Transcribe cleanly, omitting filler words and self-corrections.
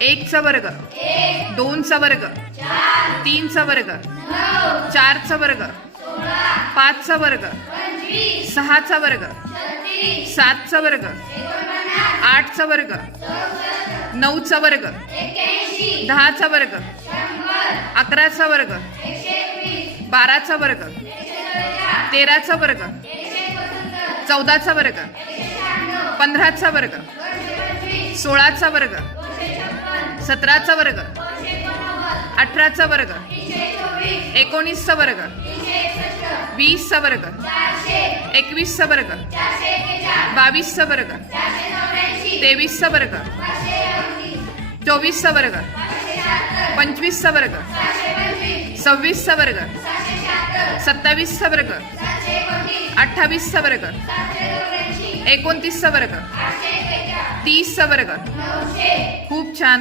1चा वर्ग 2चा वर्ग 3चा वर्ग 4चा वर्ग 5चा वर्ग 6चा वर्ग 7चा वर्ग 8चा वर्ग 9चा वर्ग 10चा वर्ग 11चा वर्ग 12चा वर्ग 13चा वर्ग 14चा वर्ग 15चा वर्ग 16चा वर्ग 17चा वर्ग 18चा वर्ग 19चा वर्ग 20चा वर्ग 21चा वर्ग 22चा वर्ग 23चा वर्ग 24चा वर्ग 25चा वर्ग 26चा वर्ग 27चा वर्ग 28चा वर्ग 29चा वर्ग 30चा वर्ग. खूप छान.